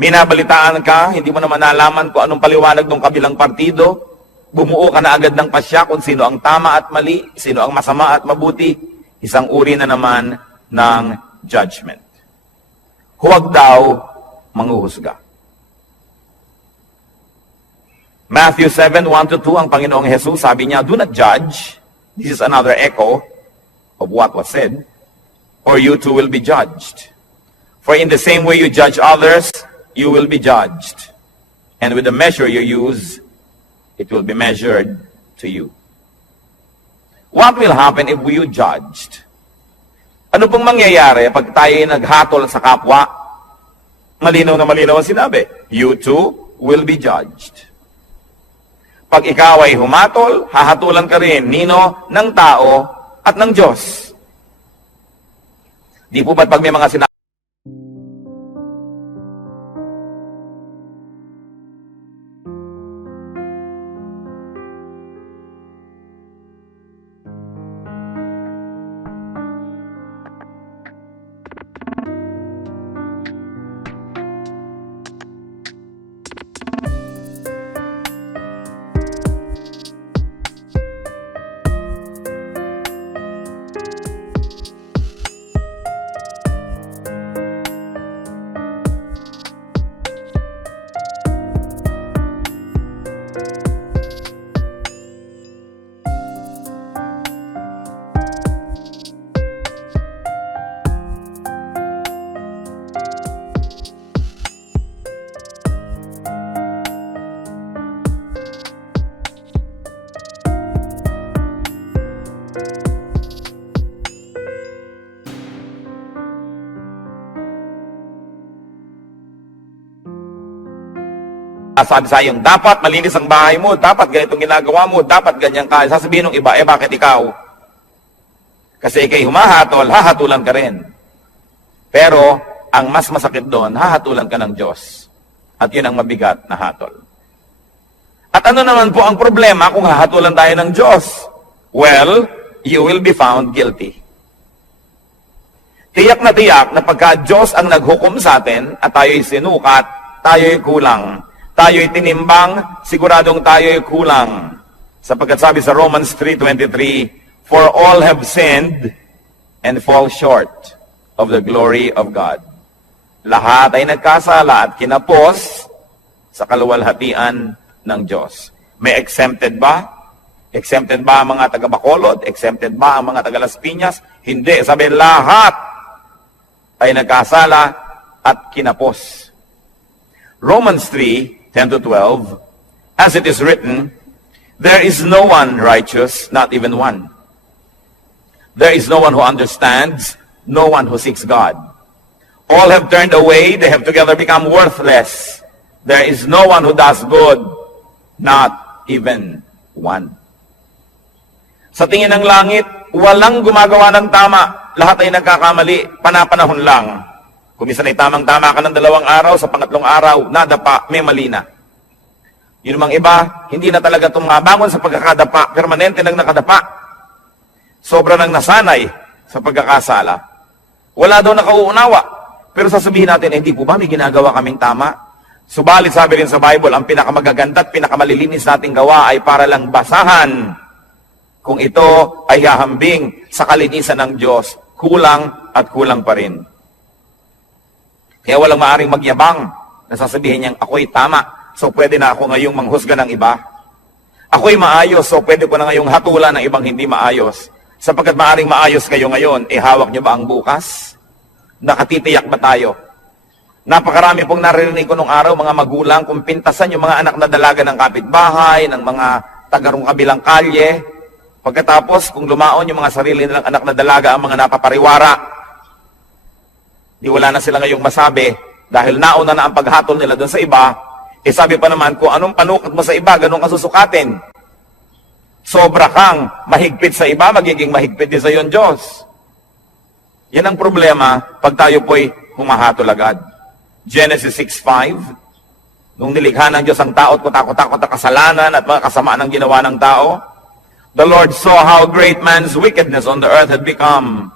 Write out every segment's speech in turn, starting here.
Minabalitaan ka, hindi mo naman nalaman kung anong paliwanag ng kabilang partido. Bumuo ka na agad ng pasya kung sino ang tama at mali, sino ang masama at mabuti. Isang uri na naman ng judgment. Huwag daw manghuhusga. Matthew 7:1-2, ang Panginoong Jesus, sabi niya, do not judge. This is another echo of what was said. Or you too will be judged. For in the same way you judge others, you will be judged. And with the measure you use, it will be measured to you. What will happen if we judged? Ano pong mangyayari pag tayo ay naghatol sa kapwa? Malinaw na malinaw ang sinabi. You too will be judged. Pag ikaw ay humatol, hahatulan ka rin, nino, ng tao at ng Diyos. Di po ba't pag may mga sinabi, sabi sa iyo, dapat malinis ang bahay mo, dapat ganitong ginagawa mo, dapat ganyan ka. Sasabihin ng iba, bakit ikaw? Kasi ikay humahatol, hahatulan ka rin. Pero, ang mas masakit doon, hahatulan ka ng Diyos. At yun ang mabigat na hatol. At ano naman po ang problema kung hahatulan tayo ng Diyos? Well, you will be found guilty. Tiyak na pagka Diyos ang naghukom sa atin at tayo'y sinukat, tayo'y kulang. Tayo'y tinimbang, siguradong tayo'y kulang. Sapagkat sabi sa Romans 3:23, for all have sinned and fall short of the glory of God. Lahat ay nagkasala at kinapos sa kaluwalhatian ng Diyos. May exempted ba? Exempted ba ang mga taga-Bacolod? Exempted ba ang mga taga-Las Piñas? Hindi. Sabi, lahat ay nagkasala at kinapos. Romans 3:10-12, as it is written, there is no one righteous, not even one. There is no one who understands, no one who seeks God. All have turned away, they have together become worthless. There is no one who does good, not even one. Sa tingin ng langit, walang gumagawa ng tama. Lahat ay nagkakamali, panapanahon lang. Kung minsan ay tamang-tama ka ng 2 araw, sa pangatlong araw, nadapa, may mali na. Yun namang iba, hindi na talaga tumabangon sa pagkakadapa, permanente nang nakadapa. Sobra nang nasanay sa pagkakasala. Wala daw nakauunawa. Pero sasabihin natin, hindi po ba may ginagawa kaming tama? Subalit sabi rin sa Bible, ang pinakamagaganda at pinakamalilinis nating gawa ay para lang basahan. Kung ito ay hahambing sa kalinisan ng Diyos, kulang at kulang pa rin. Kaya walang maaaring magyabang na sasabihin niyang ako'y tama, so pwede na ako ngayong manghusga ng iba. Ako'y maayos, so pwede ko na ngayong hatulan ng ibang hindi maayos. Sapagkat maaaring maayos kayo ngayon, hawak niyo ba ang bukas? Nakatitiyak ba tayo? Napakarami pong naririnig ko nung araw, mga magulang, kung pintasan yung mga anak na dalaga ng kapitbahay, ng mga tagarong kabilang kalye. Pagkatapos, kung lumaon yung mga sarili nilang anak na dalaga, ang mga napapariwara, di wala na sila ngayong masabi dahil nauna na ang paghatol nila doon sa iba. Sabi pa naman, kung anong panukat mo sa iba, ganun ka susukatin. Sobra kang mahigpit sa iba, magiging mahigpit din sa iyo Diyos. Yan ang problema pag tayo po'y humahatol agad. Genesis 6:5, nung nilikha ng Diyos ang tao at kutakot-takot ang kasalanan at mga kasamaan ng ginawa ng tao, the Lord saw how great man's wickedness on the earth had become,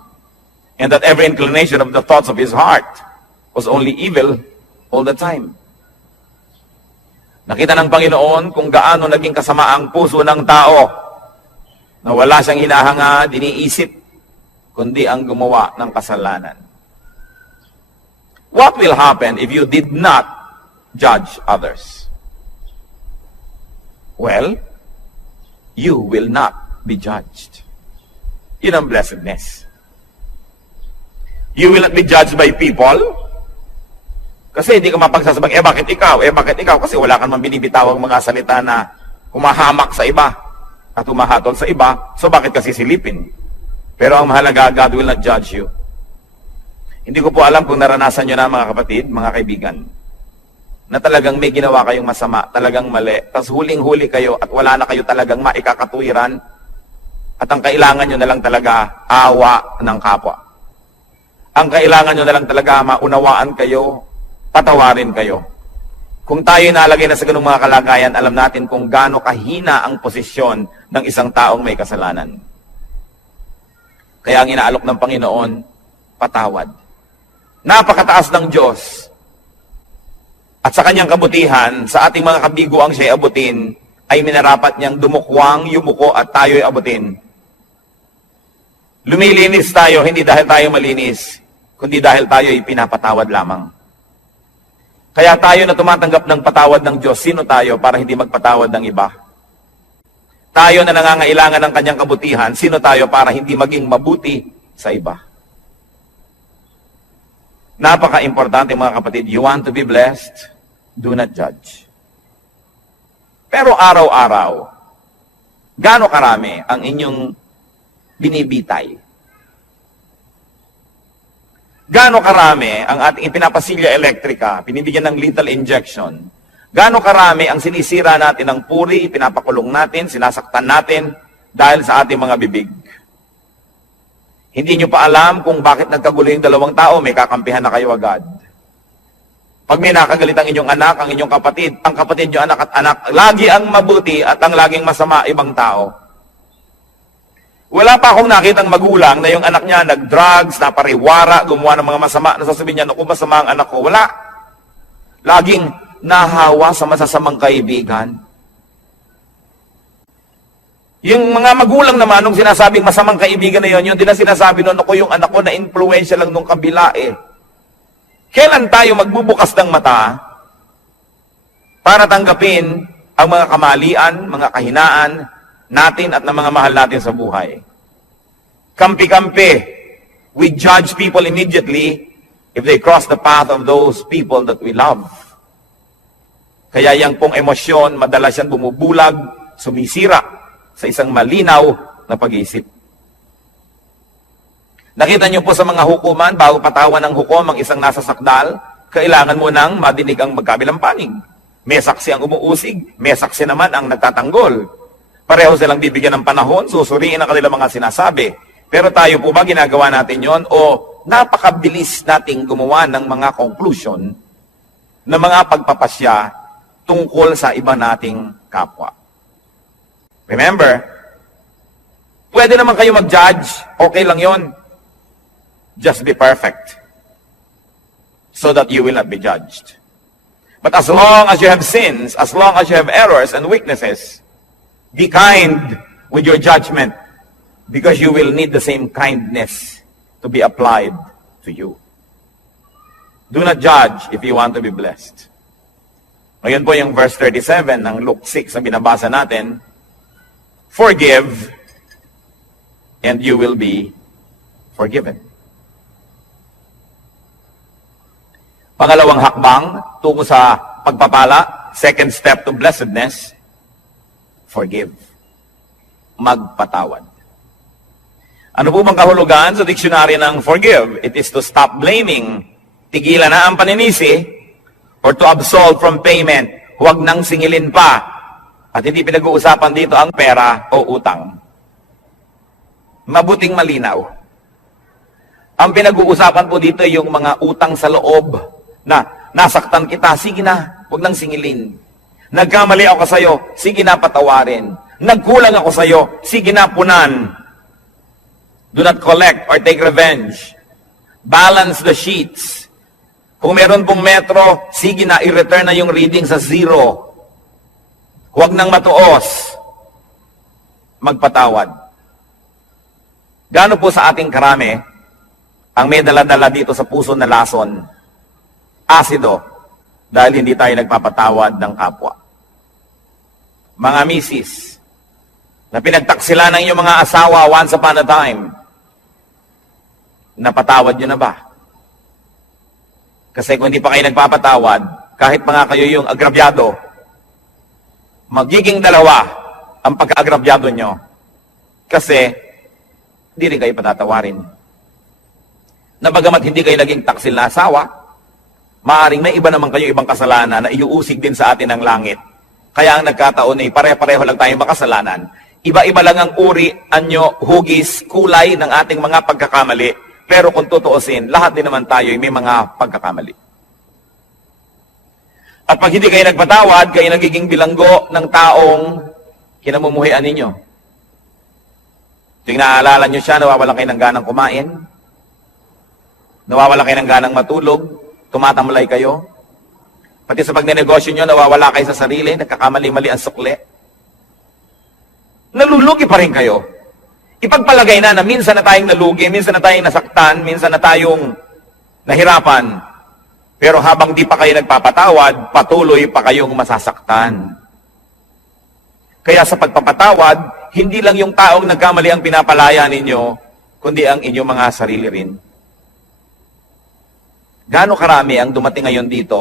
and that every inclination of the thoughts of his heart was only evil all the time. Nakita ng Panginoon kung gaano naging kasama ang puso ng tao na wala siyang hinahanga, diniisip, kundi ang gumawa ng kasalanan. What will happen if you did not judge others? Well, you will not be judged. Yun ang blessedness. You will not be judged by people. Kasi hindi ka mapagsasabang, bakit ikaw? Bakit ikaw? Kasi wala kang binibitawang mga salita na humahamak sa iba at humahatol sa iba. So bakit kasi silipin? Pero ang mahalaga, God will not judge you. Hindi ko po alam kung naranasan nyo na mga kapatid, mga kaibigan, na talagang may ginawa kayong masama, talagang mali. Tapos huling-huli kayo at wala na kayo talagang maikakatuwiran. At ang kailangan nyo na lang talaga, awa ng kapwa. Ang kailangan nyo na lang talaga, maunawaan kayo, patawarin kayo. Kung tayo nalagay na sa ganung mga kalagayan, alam natin kung gaano kahina ang posisyon ng isang taong may kasalanan. Kaya ang inaalok ng Panginoon, patawad. Napakataas ng Diyos. At sa kanyang kabutihan, sa ating mga kabiguang siya'y abutin, ay minarapat niyang dumukwang, yumuko at tayo'y abutin. Lumilinis tayo, hindi dahil tayo malinis, kundi dahil tayo'y pinapatawad lamang. Kaya tayo na tumatanggap ng patawad ng Diyos, sino tayo para hindi magpatawad ng iba? Tayo na nangangailangan ng kanyang kabutihan, sino tayo para hindi maging mabuti sa iba? Napaka-importante mga kapatid, you want to be blessed, do not judge. Pero araw-araw, gaano karami ang inyong binibitay? Gaano karami ang ating ipinapasilya elektrika, pinibigyan ng lethal injection? Gaano karami ang sinisira natin ng puri, pinapakulong natin, sinasaktan natin dahil sa ating mga bibig? Hindi nyo pa alam kung bakit nagkagulo yung dalawang tao, may kakampihan na kayo agad. Pag may nakagalit ang inyong anak, ang inyong kapatid, ang kapatid nyo anak at anak, lagi ang mabuti at ang laging masama ibang tao. Wala pa akong nakitang magulang na yung anak niya nag-drugs, napariwara, gumawa ng mga masama, nasasabihin niya, naku, masama ang anak ko. Wala. Laging nahawa sa masasamang kaibigan. Yung mga magulang naman, nung sinasabing masamang kaibigan na yun, yung din na sinasabi noon, ako yung anak ko na influensya lang nung kabila eh. Kailan tayo magbubukas ng mata para tanggapin ang mga kamalian, mga kahinaan natin at ng mga mahal natin sa buhay? Kampi-kampi. We judge people immediately if they cross the path of those people that we love. Kaya yang pong emosyon, madalas yan bumubulag, sumisira sa isang malinaw na pag-iisip. Nakita niyo po sa mga hukuman, bago patawan ng hukom ang isang nasa sakdal, kailangan mo nang madinig ang magkabilang panig. May saksi ang umuusig, may saksi naman ang nagtatanggol. Pareho silang bibigyan ng panahon, susuriin ang kanilang mga sinasabi. Pero tayo po ba ginagawa natin yon o napakabilis nating gumawa ng mga conclusion ng mga pagpapasya tungkol sa iba nating kapwa? Remember, pwede naman kayo mag-judge, okay lang yon. Just be perfect so that you will not be judged. But as long as you have sins, as long as you have errors and weaknesses, be kind with your judgment because you will need the same kindness to be applied to you. Do not judge if you want to be blessed. Ngayon po yung verse 37 ng Luke 6 na binabasa natin, forgive and you will be forgiven. Pangalawang hakbang tungo sa pagpapala, second step to blessedness, forgive. Magpatawad. Ano po bang kahulugan sa diksyonaryo ng forgive? It is to stop blaming, tigilan na ang paninisi, or to absolve from payment, huwag nang singilin pa. At hindi pinag-uusapan dito ang pera o utang. Mabuting malinaw. Ang pinag-uusapan po dito yung mga utang sa loob, na nasaktan kita, sige na, huwag nang singilin. Nagkamali ako sa'yo, sige na, patawarin. Nagkulang ako sa'yo, sige na, punan. Do not collect or take revenge. Balance the sheets. Kung meron pong metro, sige na, i-return na yung reading sa 0. Huwag nang matuos. Magpatawad. Gaano po sa ating karami ang may dala-dala dito sa puso na lason? Asido. Dahil hindi tayo nagpapatawad ng kapwa. Mga misis, na pinagtaksila ng iyong mga asawa once upon a time, napatawad nyo na ba? Kasi kung hindi pa kayo nagpapatawad, kahit mga kayo yung agrabyado, magiging dalawa ang pagka-agrabyado nyo. Kasi, hindi rin kayo patatawarin. Na bagamat hindi kayo naging taksil na asawa, maaring may iba naman kayo ibang kasalanan na iuusig din sa atin ng langit. Kaya ang nagkataon ay pare-pareho lang tayong makasalanan. Iba-iba lang ang uri, anyo, hugis, kulay ng ating mga pagkakamali. Pero kung tutuusin, lahat din naman tayo ay may mga pagkakamali. At pag hindi kayo nagpatawad, kayo nagiging bilanggo ng taong kinamumuhian ninyo. Tuwing naaalala nyo siya, nawawalan kayo ng ganang kumain, nawawalan kayo ng ganang matulog, tumatamlay kayo. Pati sa pagnenegosyo nyo, nawawala kayo sa sarili, nagkakamali-mali ang sukli. Nalulugi pa rin kayo. Ipagpalagay na minsan na tayong nalugi, minsan na tayong nasaktan, minsan na tayong nahirapan. Pero habang di pa kayo nagpapatawad, patuloy pa kayong masasaktan. Kaya sa pagpapatawad, hindi lang yung taong nagkamali ang pinapalaya ninyo, kundi ang inyong mga sarili rin. Gaano karami ang dumating ngayon dito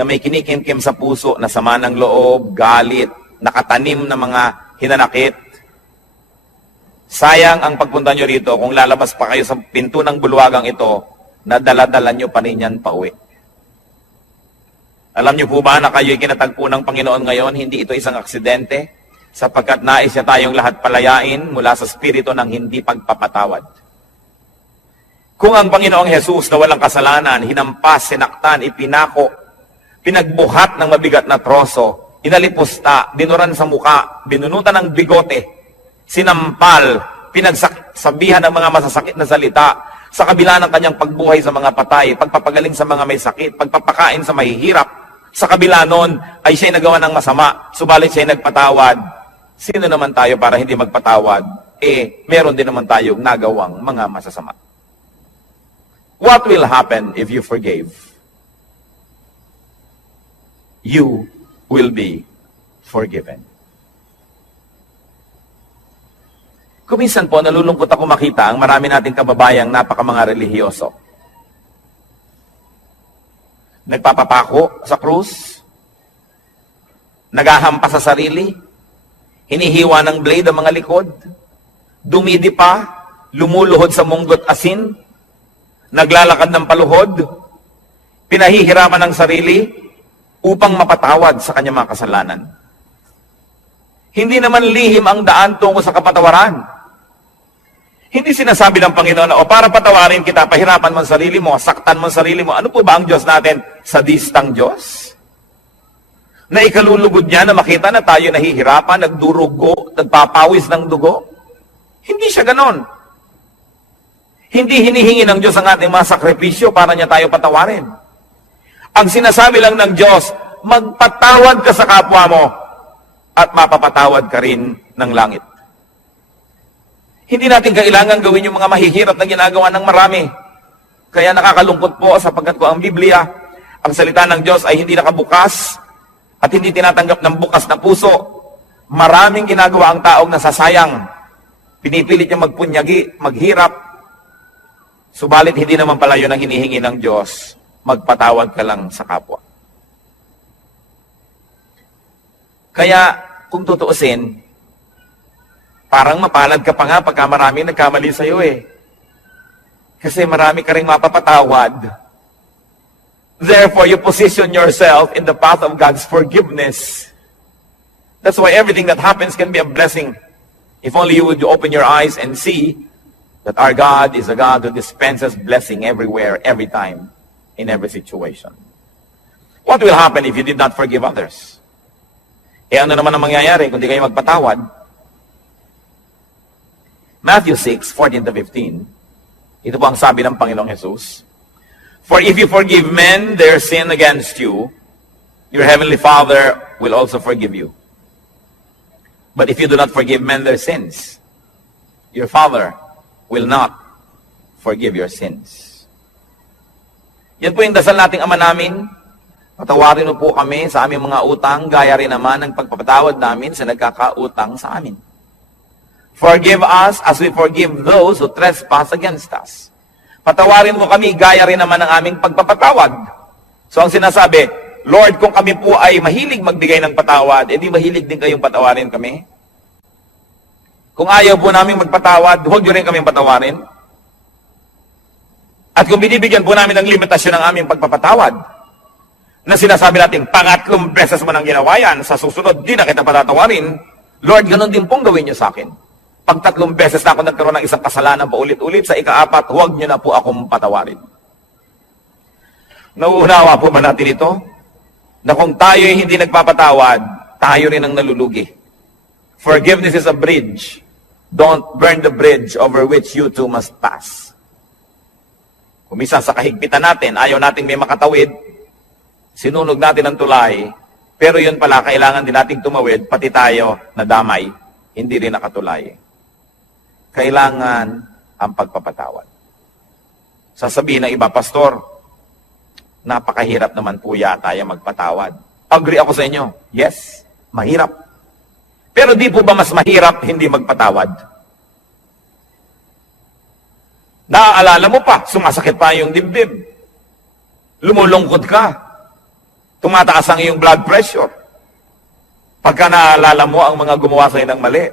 na may kinikimkim sa puso na sama ng loob, galit, nakatanim na mga hinanakit. Sayang ang pagpunta nyo rito kung lalabas pa kayo sa pinto ng bulwagang ito na dala-dala nyo pa rin yan pauwi. Alam nyo po ba na kayo'y kinatagpo ng Panginoon ngayon, hindi ito isang aksidente, sapagkat nais niya tayong lahat palayain mula sa spirito ng hindi pagpapatawad. Kung ang Panginoong Jesus na walang kasalanan, hinampas, sinaktan, ipinako, pinagbuhat ng mabigat na troso, inalipusta, dinuran sa muka, binunutan ng bigote, sinampal, pinagsabihan ng mga masasakit na salita, sa kabila ng kanyang pagbuhay sa mga patay, pagpapagaling sa mga may sakit, pagpapakain sa mahihirap, sa kabila nun ay siya'y nagawa ng masama, subalit siya'y nagpatawad. Sino naman tayo para hindi magpatawad? Meron din naman tayong nagawang mga masasama. What will happen if you forgave? You will be forgiven. Kuminsan po, nalulungkot ako makita ang marami nating kababayang napaka-mga relihiyoso. Nagpapapako sa krus, naghahampas sa sarili, hinihiwa ng blade ang mga likod, dumidipa, lumuluhod sa munggot asin, naglalakad ng paluhod, pinahihirapan ng sarili upang mapatawad sa kanyang mga kasalanan. Hindi naman lihim ang daan tungo sa kapatawaran. Hindi sinasabi ng Panginoon na, para patawarin kita, pahirapan mo ang sarili mo, saktan mo ang sarili mo. Ano po ba ang Diyos natin? Sadistang Diyos? Na ikalulugod niya na makita na tayo nahihirapan, nagdurugo, nagpapawis ng dugo? Hindi siya ganon. Hindi hinihingi ng Diyos ang ating mga sakripisyo para niya tayo patawarin. Ang sinasabi lang ng Diyos, magpatawad ka sa kapwa mo at mapapatawad ka rin ng langit. Hindi natin kailangan gawin yung mga mahihirap na ginagawa ng marami. Kaya nakakalungkot po sapagkat ko ang Biblia, ang salita ng Diyos ay hindi nakabukas at hindi tinatanggap ng bukas na puso. Maraming ginagawa ang taong nasasayang. Pinipilit niya magpunyagi, maghirap. Subalit hindi naman pala yun ang hinihingi ng Diyos. Magpatawad ka lang sa kapwa. Kaya kung tutuusin, parang mapalad ka pa nga pagka marami nagkamali sa iyo Kasi marami ka rin mapapatawad. Therefore, you position yourself in the path of God's forgiveness. That's why everything that happens can be a blessing. If only you would open your eyes and see that our God is a God who dispenses blessing everywhere, every time, in every situation. What will happen if you did not forgive others? Ano naman ang mangyayari kung di kayo magpatawad? Matthew 6:14-15. Ito po ang sabi ng Panginoong Jesus. For if you forgive men their sin against you, your heavenly Father will also forgive you. But if you do not forgive men their sins, your Father will not forgive your sins. Yan po yung dasal nating Ama namin. Patawarin mo po kami sa aming mga utang, gaya rin naman ng pagpapatawad namin sa nagkakautang sa amin. Forgive us as we forgive those who trespass against us. Patawarin mo kami, gaya rin naman ng aming pagpapatawad. So ang sinasabi, Lord, kung kami po ay mahilig magbigay ng patawad, edi mahilig din kayong patawarin kami. Kung ayaw po namin magpatawad, huwag nyo rin kaming patawarin. At kung binibigyan po namin ng limitasyon ng aming pagpapatawad, na sinasabi natin, pangatlong beses mo nang ginawa yan, sa susunod, di na kita patatawarin, Lord, ganun din pong gawin nyo sa akin. Pag 3 beses na ako nagkaroon ng isang kasalanan paulit-ulit, sa ika-4, huwag nyo na po akong patawarin. Nauunawa po ba natin ito? Na kung tayo hindi nagpapatawad, tayo rin ang nalulugi. Forgiveness is a bridge. Don't burn the bridge over which you too must pass. Kung minsan sa kahigpitan natin, ayaw natin may makatawid, sinunog natin ang tulay, pero yun pala, kailangan din nating tumawid, pati tayo na damay, hindi rin nakatulay. Kailangan ang pagpapatawad. Sasabihin ng iba, Pastor, napakahirap naman po yata yung magpatawad. Agree ako sa inyo. Yes, mahirap. Pero di po ba mas mahirap hindi magpatawad? Naaalala mo pa, sumasakit pa yung dibdib. Lumulungkot ka. Tumataas ang iyong blood pressure. Pagka naaalala mo ang mga gumawa sa'yo ng mali.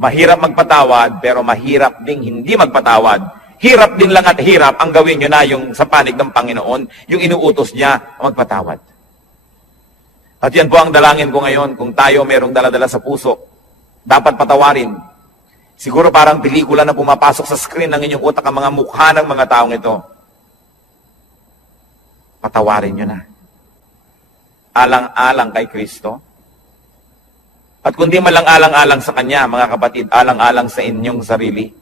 Mahirap magpatawad, pero mahirap ding hindi magpatawad. Hirap din lang at hirap ang gawin nyo na yung sa panig ng Panginoon, yung inuutos niya magpatawad. At yan po ang dalangin ko ngayon, kung tayo merong daladala sa puso, dapat patawarin. Siguro parang pelikula na pumapasok sa screen ng inyong utak ang mga mukha ng mga taong ito. Patawarin nyo na. Alang-alang kay Kristo. At kundi malang alang-alang sa Kanya, mga kapatid, alang-alang sa inyong sarili.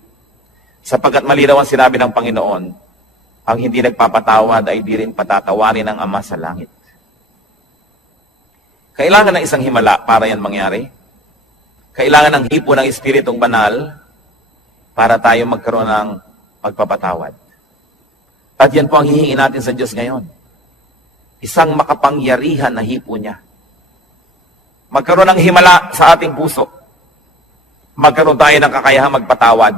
Sapagkat malinaw ang sinabi ng Panginoon, ang hindi nagpapatawad ay di rin patatawarin ng Ama sa langit. Kailangan ng isang himala para yan mangyari. Kailangan ng hipo ng Espiritong Banal para tayo magkaroon ng pagpapatawad. At yan po ang hihingi natin sa Diyos ngayon. Isang makapangyarihan na hipo niya. Magkaroon ng himala sa ating puso. Magkaroon tayo ng kakayahang magpatawad,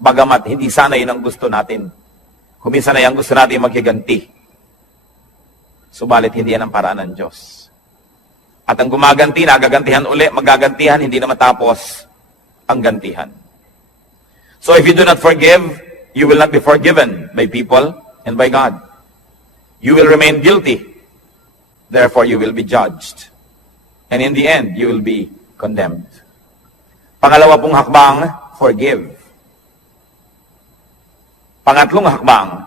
bagamat hindi sana yun ang gusto natin. Kuminsan na yung gusto natin maghiganti. Subalit hindi yan ang paraan ng Diyos. At ang gumaganti, nagagantihan uli, magagantihan, hindi na matapos ang gantihan. So if you do not forgive, you will not be forgiven by people and by God. You will remain guilty. Therefore, you will be judged. And in the end, you will be condemned. Pangalawa pong hakbang, forgive. Pangatlong hakbang,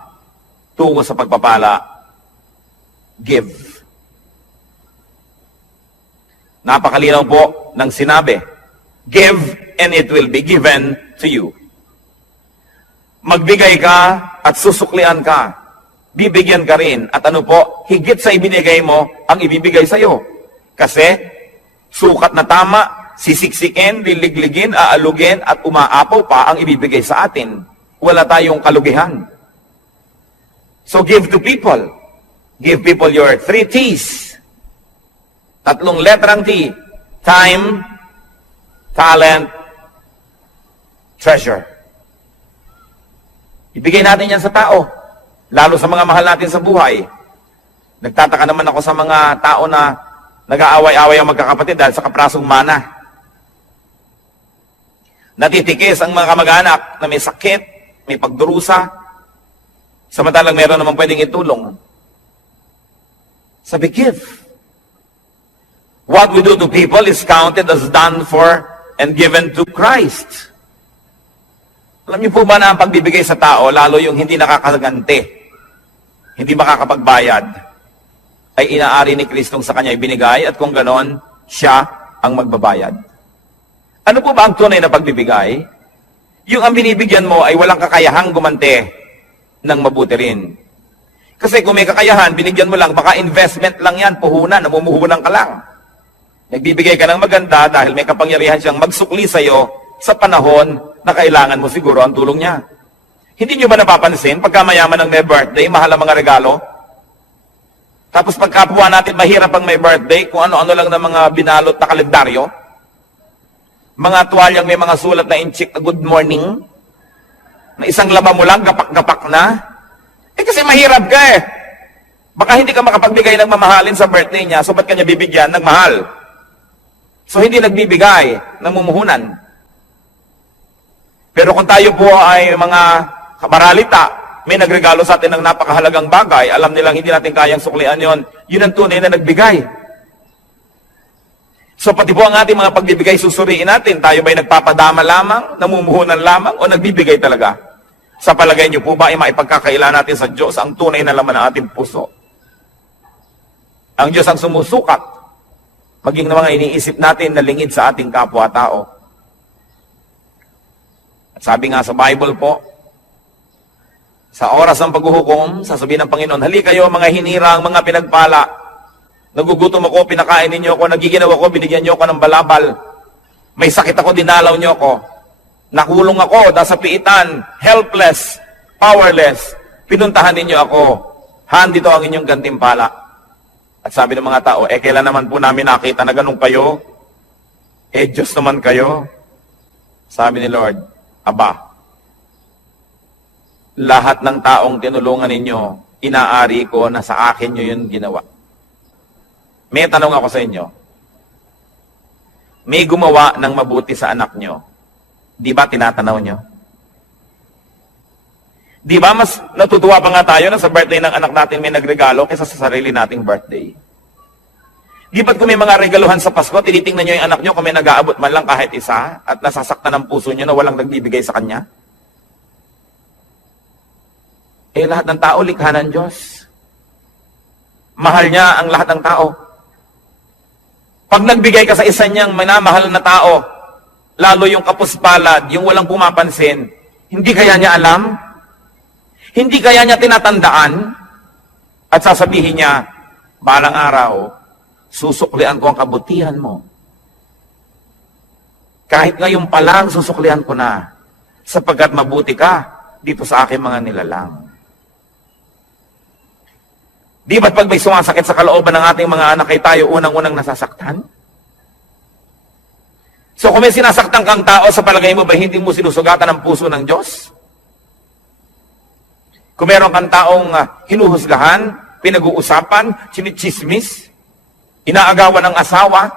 tungo sa pagpapala, give. Napakalinaw po ng sinabi, give and it will be given to you. Magbigay ka at susuklian ka. Bibigyan ka rin. At ano po, higit sa ibinigay mo, ang ibibigay sa iyo. Kasi, sukat na tama, sisiksikin, liligligin, aalugin, at umaapaw pa ang ibibigay sa atin. Wala tayong kalugihan. So give to people. Give people your 3 T's. 3 letrang T. Time, talent, treasure. Ibigay natin yan sa tao. Lalo sa mga mahal natin sa buhay. Nagtataka naman ako sa mga tao na nag-aaway-away ang magkakapatid dahil sa kaprasong mana. Natitikis ang mga kamag-anak na may sakit, may pagdurusa, samantalang meron naman pwedeng itulong. Sabi, give. What we do to people is counted as done for and given to Christ. Alam niyo po ba na ang pagbibigay sa tao, lalo yung hindi nakakaganti, hindi makakapagbayad, ay inaari ni Kristong sa kanya ibinigay at kung ganon, siya ang magbabayad. Ano po ba ang tunay na pagbibigay? Yung ang binibigyan mo ay walang kakayahang gumante ng mabuti rin. Kasi kung may kakayahan, binigyan mo lang, baka investment lang yan, puhunan, namumuhunan ka lang. Nagbibigay ka ng maganda dahil may kapangyarihan siyang magsukli sa'yo sa panahon na kailangan mo siguro ang tulong niya. Hindi nyo ba napapansin, pagka mayaman ng may birthday, mahal ang mga regalo? Tapos pagkapwa natin, mahirap ang may birthday, kung ano-ano lang ng mga binalot na kalendaryo. Mga tuwalyang may mga sulat na inchik na good morning, na isang laba mo lang, gapak-gapak na. Kasi mahirap ka eh. Baka hindi ka makapagbigay ng mamahalin sa birthday niya, so ba't kanya bibigyan ng mahal? So hindi nagbibigay ng mumuhunan. Pero kung tayo po ay mga kabaralita, may nagregalo sa atin ng napakahalagang bagay, alam nilang hindi natin kayang suklian yon, yun ang tunay na nagbigay. So pati po ang ating mga pagbibigay, susuriin natin, tayo ba'y nagpapadama lamang, namumuhunan lamang, o nagbibigay talaga? Sa palagay niyo po ba ay maipagkakaila natin sa Diyos ang tunay na laman ng ating puso? Ang Diyos ang sumusukat, maging na mga iniisip natin na lingid sa ating kapwa-tao. At sabi nga sa Bible po, sa oras ng paghuhukom, sasabihin ng Panginoon, hali kayo mga hinirang, mga pinagpala, nagugutom ako, pinakain ninyo ako, nagiginaw ako, binigyan niyo ako ng balabal, may sakit ako, dinalaw niyo ako, nakulong ako, nasa piitan, helpless, powerless, pinuntahan ninyo ako, dito ang inyong gantimpala. At sabi ng mga tao, kailan naman po namin nakita na ganun kayo? Diyos naman kayo. Sabi ni Lord, Aba, lahat ng taong tinulungan ninyo, inaari ko na sa akin nyo yun ginawa. May tanong ako sa inyo, may gumawa ng mabuti sa anak nyo, di ba tinatanaw nyo? Di ba mas natutuwa pa nga tayo na sa birthday ng anak natin may nagregalo kaysa sa sarili nating birthday? Di ba't kung may mga regaluhan sa Pasko, tinitingnan nyo yung anak nyo kung may nag-aabot man lang kahit isa at nasasaktan ang puso nyo na walang nagbibigay sa kanya? Lahat ng tao likha ng Diyos. Mahal niya ang lahat ng tao. Pag nagbigay ka sa isa niyang minamahal na tao, lalo yung kapuspalad, yung walang pumapansin, hindi kaya niya alam? Hindi kaya niya tinatandaan? At sasabihin niya, balang araw, susuklian ko ang kabutihan mo. Kahit ngayon pa lang, susuklian ko na, sapagkat mabuti ka dito sa aking mga nilalang. Di ba't pag may sumasakit sa kalooban ng ating mga anak ay tayo unang-unang nasasaktan? So kung may sinasaktan kang tao, sa palagay mo ba hindi mo sinusugatan ang puso ng Diyos? Kung meron kang taong hinuhusgahan, pinag-uusapan, chinichismis, inaagawan ng asawa,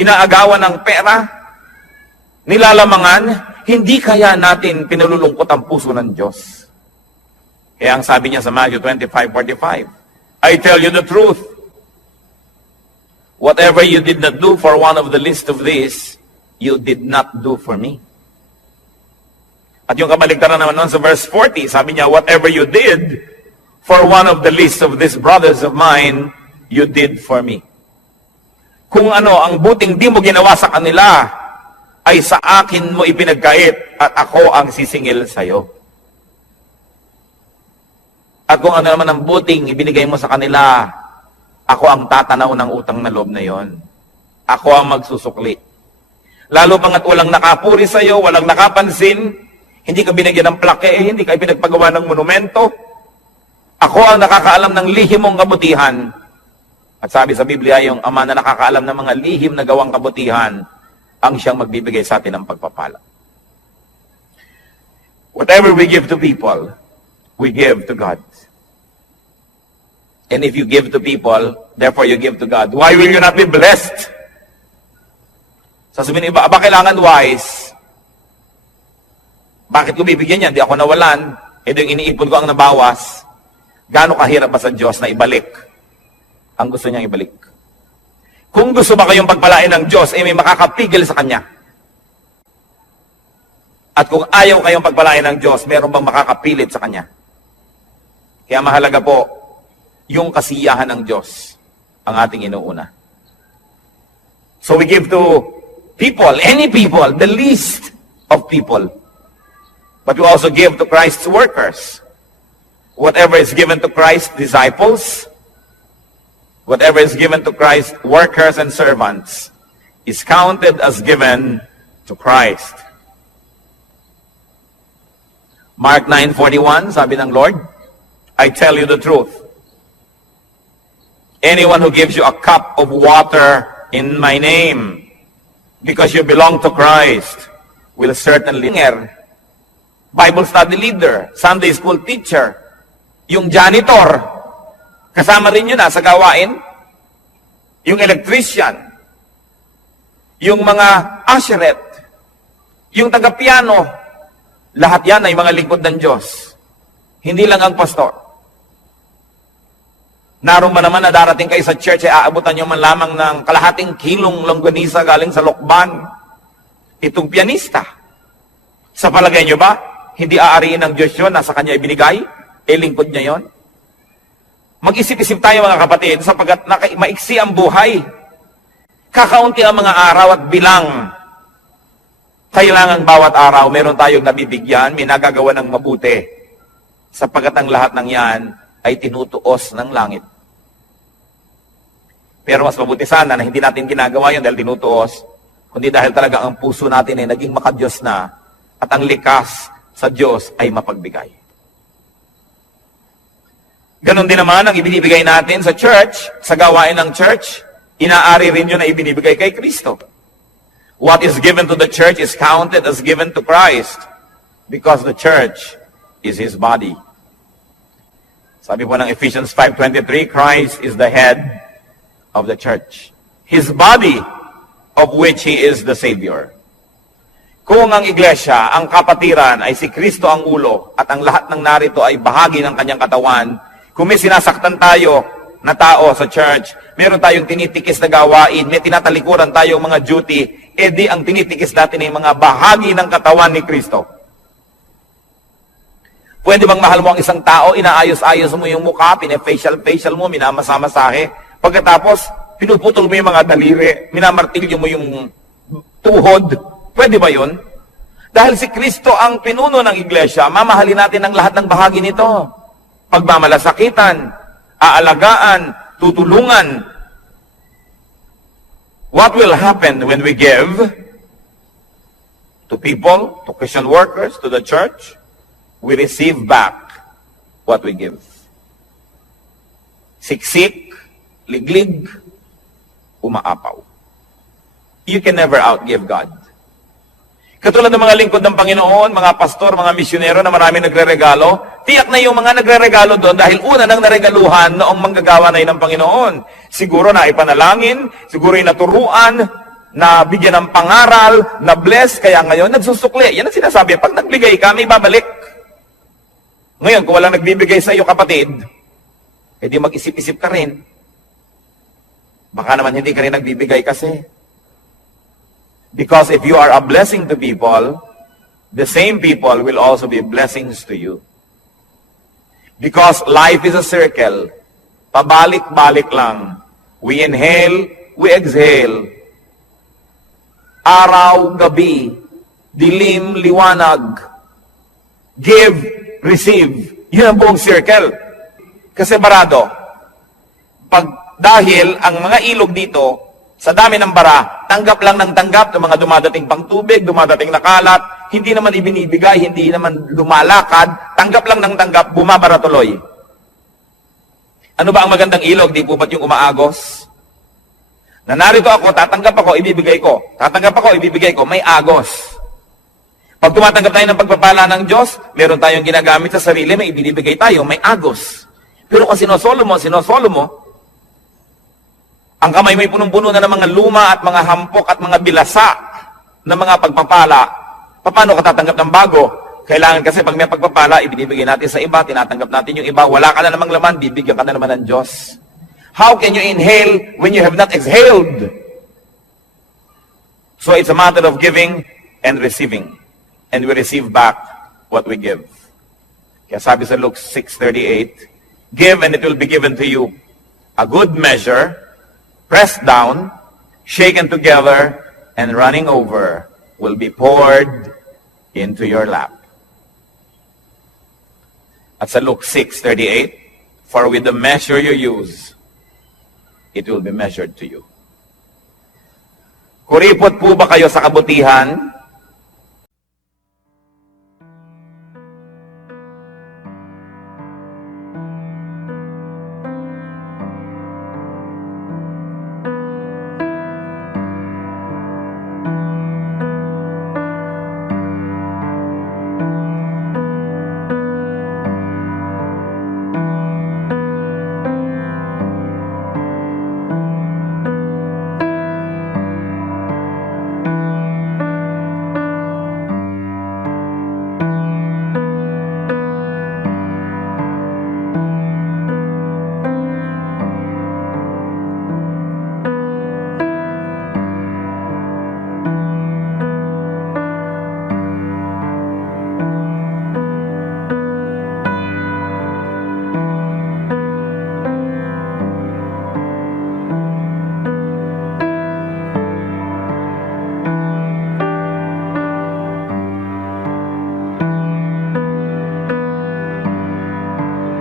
inaagawan ng pera, nilalamangan, hindi kaya natin pinululungkot ang puso ng Diyos? Kaya ang sabi niya sa Matthew 25:45, I tell you the truth. Whatever you did not do for one of the least of these, you did not do for me. At yung kabaligtaran naman nun sa verse 40, sabi niya, whatever you did for one of the least of these brothers of mine, you did for me. Kung ano, ang buting di mo ginawa sa kanila, ay sa akin mo ipinagkait at ako ang sisingil sa iyo. At kung ano naman ang buting ibinigay mo sa kanila, ako ang tatanaw ng utang na loob na yon. Ako ang magsusukli. Lalo pangat walang nakapuri sa iyo, walang nakapansin, hindi ka binigyan ng plaque, hindi ka pinagpagawa ng monumento. Ako ang nakakaalam ng lihim mong kabutihan. At sabi sa Biblia, yung ama na nakakaalam ng mga lihim na gawang kabutihan, ang siyang magbibigay sa atin ng pagpapala. Whatever we give to people, we give to God. And if you give to people, therefore you give to God. Why will you not be blessed? Sasabihin iba, kailangan wise? Bakit ko bibigyan yan? Di ako nawalan. Yung iniipon ko ang nabawas. Gaano kahirap ba sa Diyos na ibalik ang gusto niyang ibalik? Kung gusto ba kayong pagpalain ng Diyos, may makakapigil sa Kanya. At kung ayaw kayong pagpalain ng Diyos, meron bang makakapilit sa Kanya? Kaya mahalaga po, yung kasiyahan ng Diyos ang ating inuuna. So we give to people, any people, the least of people. But we also give to Christ's workers. Whatever is given to Christ, disciples, whatever is given to Christ, workers and servants, is counted as given to Christ. Mark 9:41, sabi ng Lord, I tell you the truth. Anyone who gives you a cup of water in my name, because you belong to Christ, will certainly Bible study leader, Sunday school teacher, yung janitor, kasama rin yun sa gawain, yung electrician, yung mga usherette, yung taga-piano, lahat yan ay mga lingkod ng Diyos. Hindi lang ang pastor. Naroon ba naman na darating kayo sa church ay aabutan nyo man lamang ng kalahating kilong longganisa galing sa lokban? Itong pianista. Sa palagay nyo ba, hindi aariin ng Diyos yun, nasa kanya ibinigay? Lingkod niya yon? Mag-isip-isip tayo mga kapatid, sapagkat maiksi ang buhay. Kakaunti ang mga araw at bilang. Kailangan bawat araw, meron tayong nabibigyan, may nagagawa ng mabuti. Sapagkat ang lahat ng yan ay tinutuos ng langit. Pero mas mabuti sana na hindi natin ginagawa yun dahil tinutuos, kundi dahil talaga ang puso natin ay naging makadiyos na at ang likas sa Diyos ay mapagbigay. Ganon din naman ang ibinibigay natin sa church, sa gawain ng church, inaari rin yun na ibinibigay kay Kristo. What is given to the church is counted as given to Christ because the church is His body. Sabi po ng Ephesians 5:23, Christ is the head of the church. His body, of which He is the Savior. Kung ang iglesia, ang kapatiran ay si Kristo ang ulo at ang lahat ng narito ay bahagi ng kanyang katawan, kung may sinasaktan tayo na tao sa church, meron tayong tinitikis na gawain, may tinatalikuran tayong mga duty, di ang tinitikis natin ay mga bahagi ng katawan ni Kristo. Pwede bang mahal mo ang isang tao, inaayos-ayos mo yung mukha, pine-facial mo, minamasa-masahe, pagkatapos, pinuputol mo yung mga daliri, minamartilyo mo yung tuhod. Pwede ba yun? Dahil si Kristo ang pinuno ng iglesia, mamahalin natin ang lahat ng bahagi nito. Pagmamalasakitan, aalagaan, tutulungan. What will happen when we give to people, to Christian workers, to the church? We receive back what we give. Siksik, liglig, umaapaw. You can never outgive God. Katulad ng mga lingkod ng Panginoon, mga pastor, mga misyonero na marami nagre-regalo, tiyak na yung mga nagre-regalo doon dahil una nang naregaluhan noong manggagawa na yun ng Panginoon. Siguro na ipanalangin, siguro yung naturuan, na bigyan ng pangaral, na bless, kaya ngayon nagsusukli. Yan ang sinasabi, pag nagbigay ka, may babalik. Ngayon, kung walang nagbibigay sa iyo, kapatid, edi mag-isip-isip ka rin. Baka naman hindi ka rin nagbibigay kasi. Because if you are a blessing to people, the same people will also be blessings to you. Because life is a circle. Pabalik-balik lang. We inhale, we exhale. Araw, gabi, dilim, liwanag. Give, receive. Yun ang buong circle. Kasi barado. Dahil ang mga ilog dito, sa dami ng bara, tanggap lang ng tanggap ng mga dumadating pang tubig, dumadating na kalat, hindi naman ibinibigay, hindi naman lumalakad, tanggap lang ng tanggap, bumabara tuloy. Ano ba ang magandang ilog? Di po ba't yung umaagos? Na narito ako, tatanggap ako, ibibigay ko. Tatanggap ako, ibibigay ko. May agos. Pag tumatanggap tayo ng pagpapala ng Diyos, meron tayong ginagamit sa sarili, may ibinibigay tayo, may agos. Pero kung sinosolo mo, ang kamay may punong-puno na ng mga luma at mga hampok at mga bilasa na mga pagpapala. Paano ka tatanggap ng bago? Kailangan kasi pag may pagpapala, ibinibigay natin sa iba, tinatanggap natin yung iba, wala ka na namang laman, bibigyan ka na naman ng Diyos. How can you inhale when you have not exhaled? So it's a matter of giving and receiving. And we receive back what we give. Kaya sabi sa Luke 6:38, give and it will be given to you. A good measure, pressed down, shaken together, and running over, will be poured into your lap. At sa Luke 6:38, for with the measure you use, it will be measured to you. Kuripot po ba kayo sa kabutihan?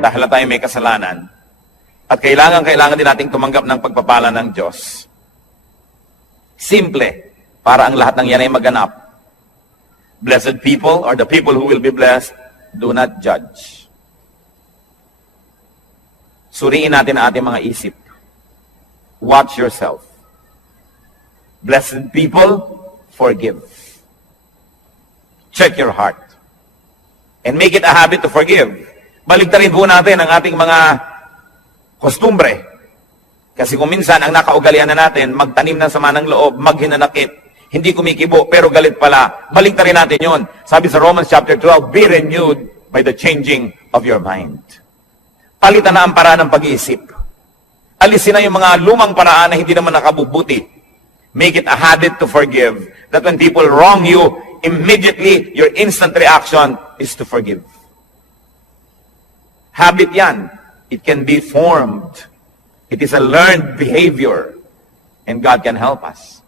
Dahil tayo may kasalanan, at kailangan din nating tumanggap ng pagpapala ng Diyos. Simple, para ang lahat ng yan ay maganap. Blessed people, or the people who will be blessed, do not judge. Suriin natin ang ating mga isip. Watch yourself. Blessed people, forgive. Check your heart. And make it a habit to forgive. Baligtarin po natin ang ating mga kostumbre. Kasi kung minsan, ang nakaugalian na natin, magtanim ng sama ng loob, maghinanakit, hindi kumikibo, pero galit pala. Baligtarin natin yon. Sabi sa Romans chapter 12, be renewed by the changing of your mind. Palitan na ang paraan ng pag-iisip. Alisin na yung mga lumang paraan na hindi naman nakabubuti. Make it a habit to forgive. That when people wrong you, immediately, your instant reaction is to forgive. Habit yan. It can be formed. It is a learned behavior. And God can help us.